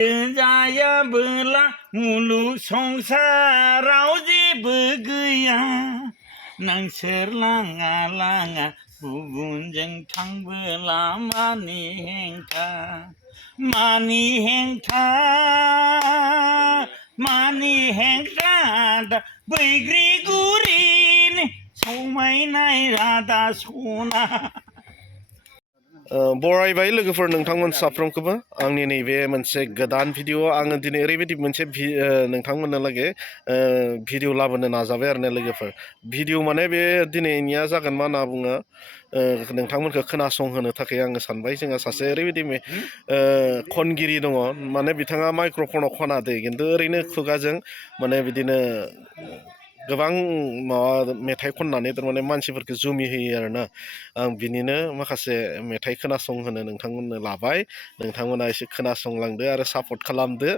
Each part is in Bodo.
जायाबोला मुलुग संसाराव जेबो गैया नोंसोर लाङा लाङा गुबुनजों थांबोला मानि हेंथा मानि हेंथा दा बैग्रिगुरिनि समायनाय राधा सना बरायबाय लोगोफोर नोंथांमोन साफ्रोमखौबो आंनि नैबे मोनसे गोदान भिडिअ आङो दिनै ओरैबायदि मोनसे नोंथांमोननो लागै भिडिअ लाबोनो नाजाबाय आरो ना लोगोफोर भिडिअ माने बे दिनैनिया जागोन मा होनना बुङो नोंथांमोनखौ खोनासंहोनो थाखाय आङो सानबाय जोंहा सासे ओरैबायदि खनगिरि दङ माने बिथाङा माइक्र'फनाव खनादे खिन्थु ओरैनो खुगाजों माने बिदिनो गोबां माबा मेथाइ खननानै थारमाने मानसिफोरखौ जुमि होयो आरोना आं बिनिनो माखासे मेथाइ खोनासंहोनो नोंथांमोननो लाबाय नोंथांमोना एसे खोनासंलांदो आरो सापर्ट खालामदो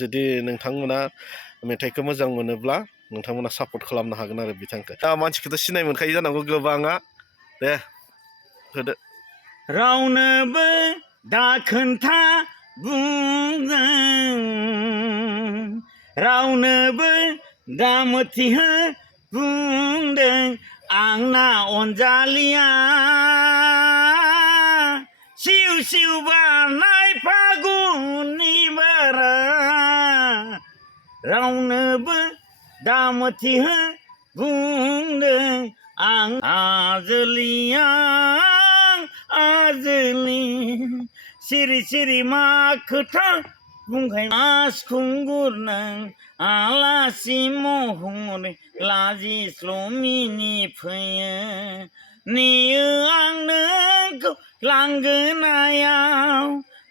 जुदि नोंथांमोना मेथाइखौ मोजां मोनोब्ला नोंथांमोना सापर्ट खालामनो हागोन आरो बिथांखौ दा मानसिखौथ' सिनाय मोनखायो जानांगौ गोबाङा दे होदो रावनोबो दा खोन्था बुंदों रावनोबो दा मोथिहो बुंदों आंना अनजालिया सिउ सिउ बारनाय फागुननि बारा रावनोबो दा मोथिहो बुंदों आं आजोलिया आजोलि सिरि सिरि मा खोथा बुंखाय मास खुंगुर नों आलासि महरै लाजिस्ल' मिनि फैयो नेयो आं नोंखौ लांगोनायाव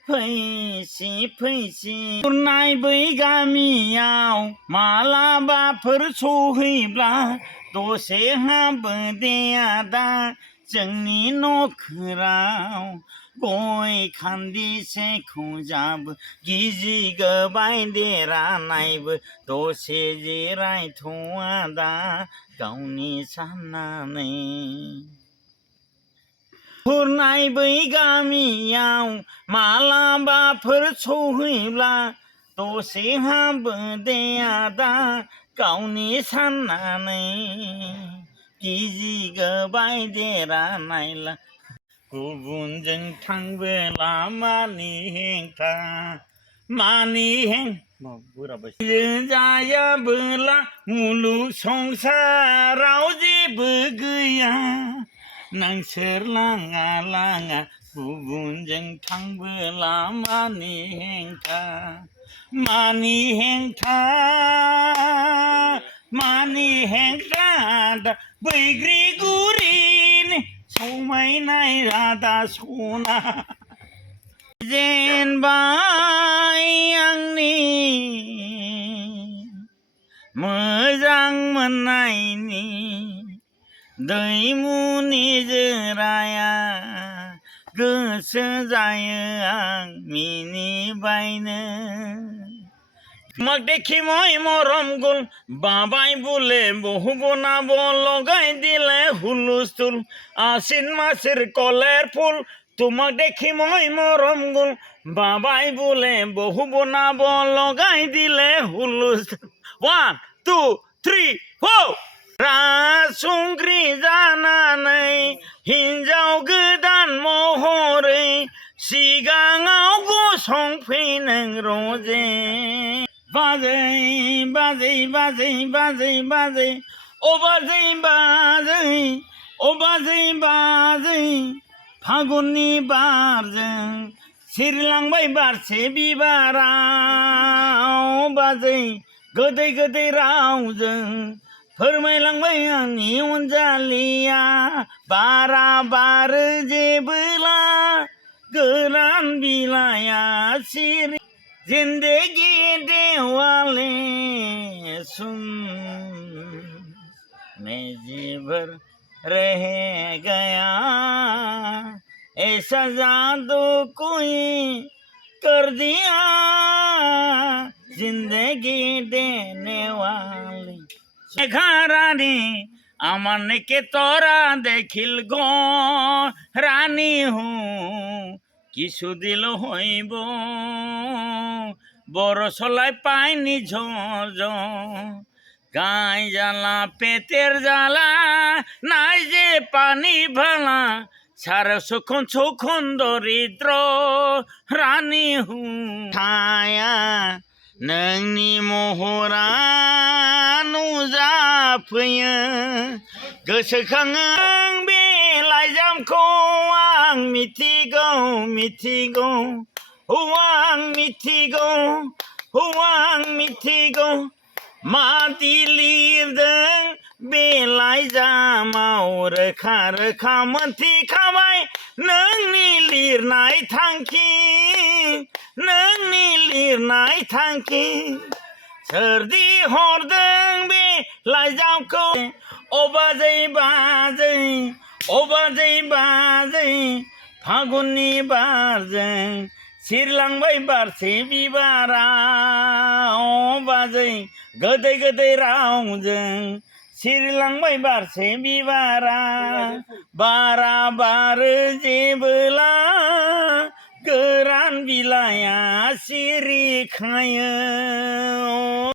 फैसि गुरनाय बै गामियाव मालाबाफोर सहैब्ला दसे हाबो दे आदा जोंनि न'खराव गय खान्दिसेखौ जाबो गिजि गोबाय देरानायबो दसे जिरायथ'आ दा गावनि साननानै गुरनाय बै गामियाव मालाबाफोर सहैब्ला दसे हाबो दे आदा गावनि साननानै गिजि गोबाय देरानायला गुबुनजों थांबोला मानि हेंथा जायाबोला मुलुग संसाराव जेबो गैया नोंसोर लाङा लाङा गुबुनजों थांबोला मानि हेंथा दा बैग्रिगुरिनि समायनाय राधा सना जेनबाय आंनि मोजां मोननायनि दैमुनि जोराया गोसो जायो आं मिनिबायनो দেখি মই মরম গুল বাবাই বলে বহু বোনা লগাই দিলে হুলুস্থুল আশ্বিন মাসের কলের ফুল তোমাক দেখি মই মরম গুল বাবাই বলে বহু বোনা লগাই দিলে হুলুস্থুল 1 2 3 4 राजसंख्रि जानानै हिन्जाव गोदान महरै सिगाङाव गसंफैनों रजे बाजै बाजै बाजै बाजै बाजै ओ बाजै बाजै ओ बाजै बाजै फागुननि बारजों सिरिलांबाय बारसे बिबाराव बाजै गोदै गोदै रावजों फोरमायलांबाय आंनि अनजालिया बारा बारो जेबोला गोरान बिलाइया सिरि जिंदगी देवाले सुन मैं जी भर रह गया ऐसा जादू कोई कर दिया जिंदगी देने वाली घरानी अमन के तोरा देखिल गो रानी हूँ কিছু দিল হইব বড় সলাই পাইনি ঝড় গায়ে জ্বালা পেটের জ্বালা নাই যে পানি ভালা সারা সুখন দরিদ্র রানী ছায়া नोंनि महरा नुजाफैयो गोसोखाङो बे लाइजामखौ आं मिथिगौ आं मिथिगौ मादि लिरदों बे लाइजामाव रोखा रोखा मोनथिखाबाय नोंनि लिरनाय थांखि सोरदि हरदों बे लाइजामखौ बाजै फागुननि बारजों सिरलांबाय बारसे बिबारा बाजै गोदै रावजों सिरलांबाय बारसे बिबारा बारा बारो जेबोला गोरान बिलाइया सिरिखायो